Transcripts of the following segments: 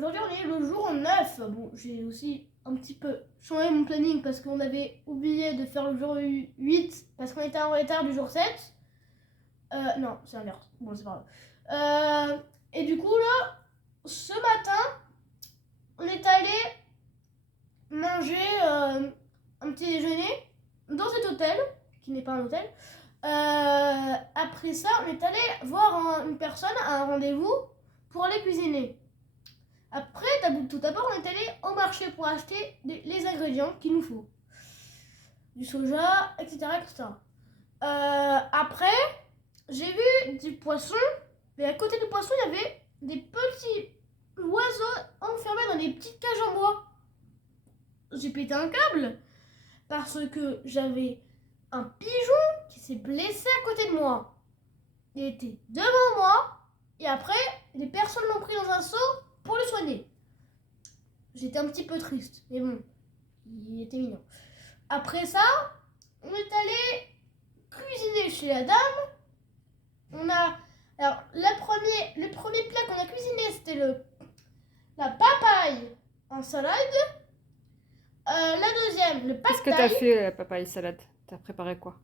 Aujourd'hui, on est le jour 9. Bon, j'ai aussi un petit peu changé mon planning parce qu'on avait oublié de faire le jour 8 parce qu'on était en retard du jour 7. Non, c'est l'inverse. Bon, c'est pas grave. Et du coup, là, ce matin, on est allé manger un petit déjeuner dans cet hôtel, qui n'est pas un hôtel. Après ça, on est allé voir une personne à un rendez-vous pour aller cuisiner. Après, tout d'abord, on est allé au marché pour acheter les ingrédients qu'il nous faut. Du soja, etc. etc. Après, j'ai vu du poisson, mais à côté du poisson, il y avait des petits oiseaux enfermés dans des petites cages en bois. J'ai pété un câble parce que j'avais un pigeon qui s'est blessé à côté de moi. Il était devant moi et après, les personnes l'ont pris dans un seau pour le soigner. J'étais un petit peu triste, mais bon, il était mignon. Après ça, on est allé cuisiner chez la dame. Alors, le premier plat qu'on a cuisiné, c'était la papaye en salade. La deuxième, le pad Qu'est-ce que thai. t'as fait, la papaye salade? T'as préparé quoi?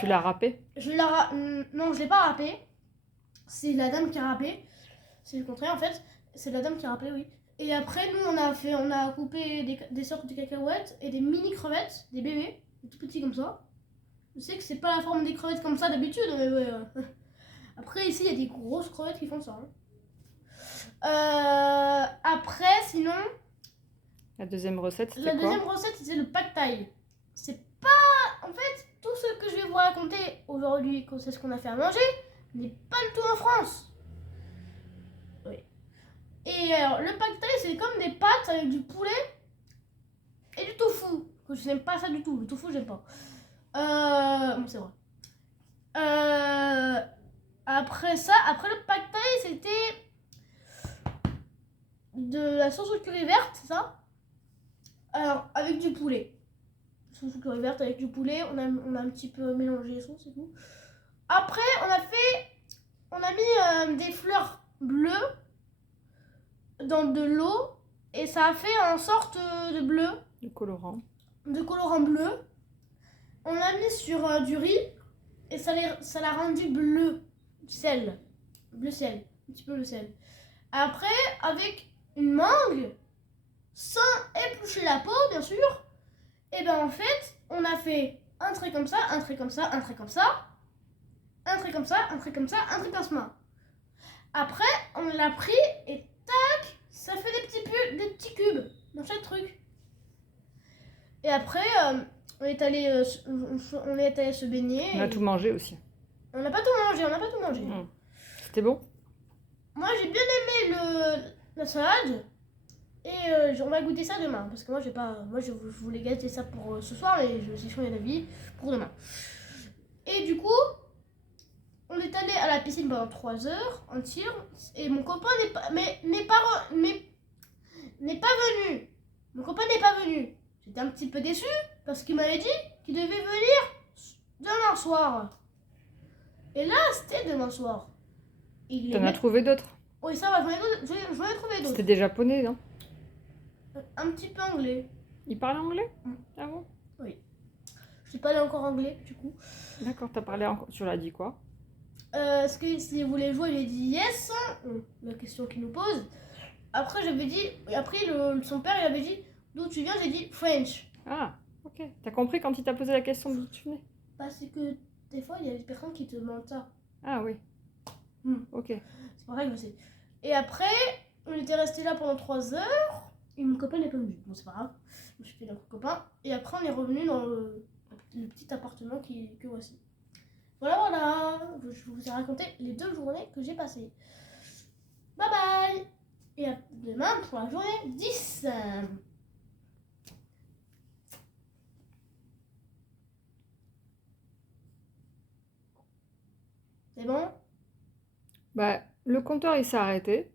Tu l'as râpé? Non, je l'ai pas râpé. C'est la dame qui a râpé. C'est le contraire en fait. C'est la dame qui a râpé, oui. Et après, nous, on a coupé des sortes de cacahuètes et des mini crevettes, des bébés, des tout petits comme ça. Je sais que c'est pas la forme des crevettes comme ça d'habitude, mais ouais. Après, ici, il y a des grosses crevettes qui font ça. Après, sinon, La deuxième recette, la c'était quoi? deuxième recette, c'est le pad thai. C'est pas. En fait, tout ce que je vais vous raconter aujourd'hui, c'est ce qu'on a fait à manger, n'est pas du tout en France. Oui. Et alors, le pad thai, c'est comme des pâtes avec du poulet et du tofu. Que je n'aime pas ça du tout. Le tofu, j'aime pas. Bon, c'est vrai. Après ça, après le pad thai, c'était de la sauce au curry verte, c'est ça? Alors, avec du poulet. Sauce au curry verte avec du poulet, on a un petit peu mélangé les sauces et tout. Après, on a mis des fleurs bleues dans de l'eau et ça a fait en sorte de bleu. Le colorant. De colorant bleu. On a mis sur du riz et ça l'a rendu bleu. Sel. Bleu sel. Un petit peu le sel. Après, avec une mangue, sans éplucher la peau, bien sûr, et ben en fait, on a fait un trait comme ça, un trait comme ça, un trait comme ça, un trait comme ça, un trait comme ça, un trait comme ça. Après, on l'a pris et tac, ça fait des petits cubes dans chaque truc. Et après, on est allé se baigner. On a tout mangé aussi. On n'a pas tout mangé. C'était bon? Moi, j'ai bien aimé la salade. Et on va goûter ça demain. Parce que moi, je voulais gâter ça pour ce soir. Et je me suis changé d'avis pour demain. Et du coup, on est allé à la piscine pendant 3 heures en tir. Et mon copain n'est pas venu. Mon copain n'est pas venu. J'étais un petit peu déçue. Parce qu'il m'avait dit qu'il devait venir demain soir. Et là, c'était demain soir. T'en as trouvé d'autres? Oui, ça va, j'en ai trouvé d'autres. C'était des japonais, non? Un petit peu anglais. Ils parlent anglais? Ah bon? Oui. Je sais pas aller encore anglais, du coup. D'accord, t'as parlé encore. Tu l'as dit quoi? Est-ce que s'il voulait jouer, j'ai dit yes. La question qu'il nous pose. Après, j'avais dit. Après, son père, il avait dit d'où tu viens, j'ai dit French. Ah, ok. T'as compris quand il t'a posé la question d'où tu venais? Parce que des fois, il y a des personnes qui te demandent ça. Ah oui. Ok. C'est pour ça que je sais. Et après, on était resté là pendant 3 heures. Et mon copain n'est pas venu. Bon, c'est pas grave. Je suis fait notre copain. Et après, on est revenu dans le petit appartement que voici. Voilà. Je vous ai raconté les 2 journées que j'ai passées. Bye bye. Et à demain pour la journée 10. C'est bon? Bah, le compteur il s'est arrêté.